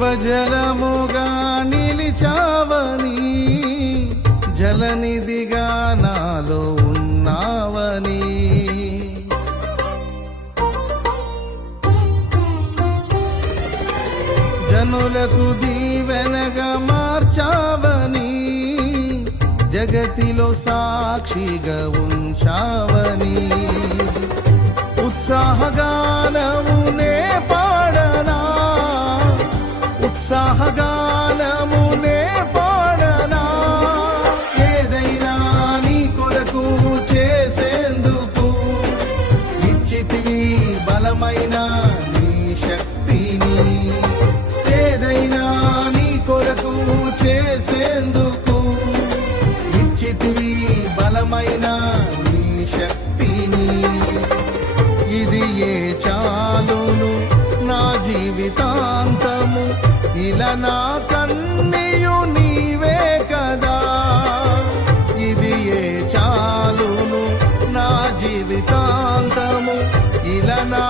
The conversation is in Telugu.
జీవజలముగా నిలిచావని, జలనిధిగా నాలో ఉన్నావని, జనులకు దీవెనగా మార్చావని, జగతిలో సాక్షిగా ఉంచావని, ఉత్సాహగానమునే పాడనా, ఉత్సాహగానమునే పాడనా, ఏదైనా నీ కొరకు చేసేందుకు ఇచ్చితివి బలమైన నీ శక్తిని, ఏదైనా నీ కొరకు చేసేందుకు ఇచ్చితివి బలమైన నీ శక్తిని, ఇది ఏ చాలును నా జీవితాంతము, ఇలా నా కన్నీయు నీవే కదా, ఇది ఏ చాలును నా జీవితాంతము, ఇలా నా